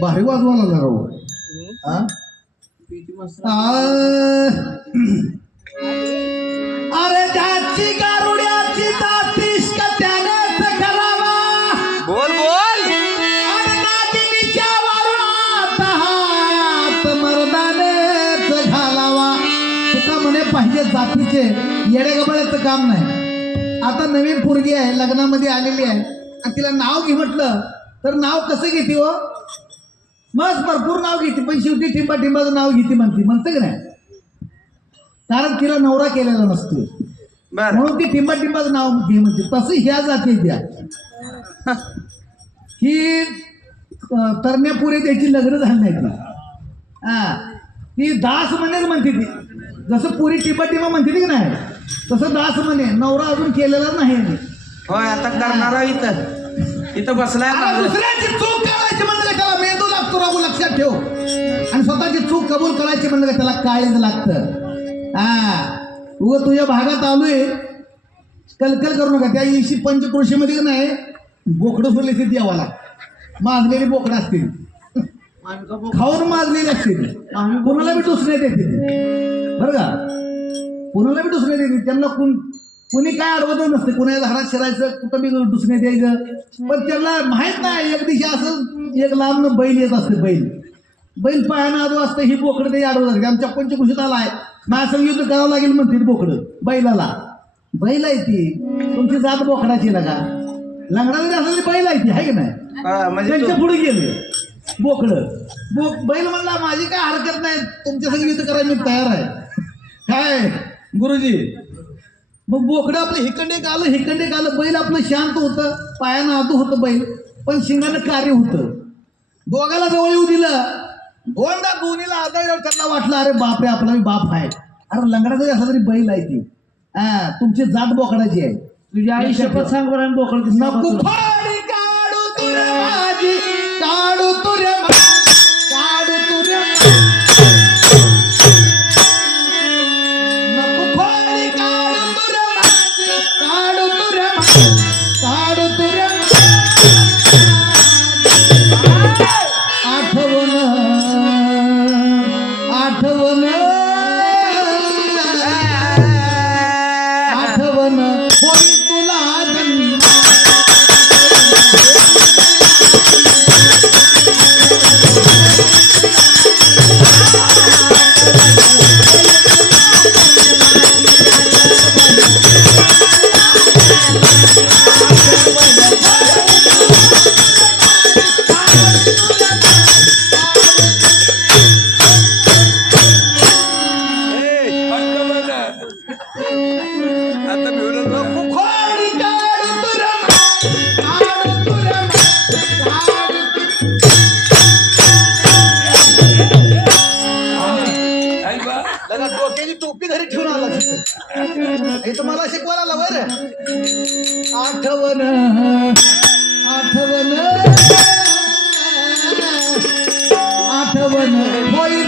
भारी वाजवायला लागला अरे त्याची गारुड्याची तातीश का त्यानेच करावा बोल बोल आणि नागिनीच्या वारुळात हात मर्दानेच घालावा. तुका म्हणे पाहिजे जातीचे येडेगबाळ्याचं काम नाही. आता नवीन पोरगी आहे लग्नामध्ये आलेली आहे आणि तिला नाव घे म्हटलं तर नाव कसं घेते हो? मस्त भरपूर नाव घेते पण शेवटी टिंबा टिंबाचं नाव घेते म्हणते की नाही. कारण तिला नवरा केलेला नसतो म्हणून ती टिंबा टिंबाचं नाव घे म्हणते. तसं ह्या जाते द्या ही तरण्यापुरे त्याची लग्न झाली नाही ती दास म्हणेच म्हणते ती. जसं पुरी टिंबा टिंबा म्हणते की नाही तसं दास म्हणे नवरा अजून केलेला नाही. होय आता करणारा इथं बसलाय. दुसऱ्याची चूक करायची म्हणलं का त्याला मेंदू लागतो राहू लक्षात ठेव. आणि स्वतःची चूक कबूल करायची म्हणलं का त्याला काळीज लागतं. उगा तुझ्या भागात आलोय कलकल करू नका. त्या दिवशी पंचक्रोशीमध्ये नाही बोकडं सोडले ते देवाला माजलेली बोकडं असतील खाऊन माजलेली असतील. कोणाला बी दुसऱ्यात येते बरं का कोणाला बी दुसऱ्यात येते. त्यांना कुणी काय अडवत नसते. कुणाच्या घरात शिरायचं कुठं बी दुसऱ्यात यायचं पण त्यांना माहित नाही. एक दिवशी असं एक लांब बैल येत असते. बैल पायानं आदू असतं ही बोकडं ते अडवत असते. आमच्या पंचकृषीत आला आहे माझं युद्ध करावं लागेल म्हणते बोकडं बैलाला. बैल आहे ती तुमची जात बोकडाची लगा लंगडा असलेली बैल आहे ती आहे की नाही. म्हणजे त्यांच्या पुढे गेले बोकडं बैल म्हणला माझी काय हरकत नाही तुमच्या संग युद्ध करायला मी तयार आहे. काय गुरुजी मग बोकडं आपलं हिकंडे आलं बैल आपलं शांत होतं पायानं आतू होतं बैल पण शिंगानं कार्य होतं. दोघाला जवळ येऊ दिलं दोन्हीला आदळल्यावर त्यांना वाटलं अरे बाप रे आपला बाप आहे. अरे लंगडा जरी असला तरी बैल आहे ती तुमची जात बोकडाची आहे. तुझ्या आई शपथ सांग बरं बोकड नको फाडी काढू तुरे माझी काढू तुरे काढू तुरे नको फाडी काढू तुरे माझी काढू तुरे काढू तुरे आठवण होई तुला डोक्याची टोपी घरी ठेवून आला हे तुम्हाला शिकवायला आला बरं. आठवण आठवण आठवण होई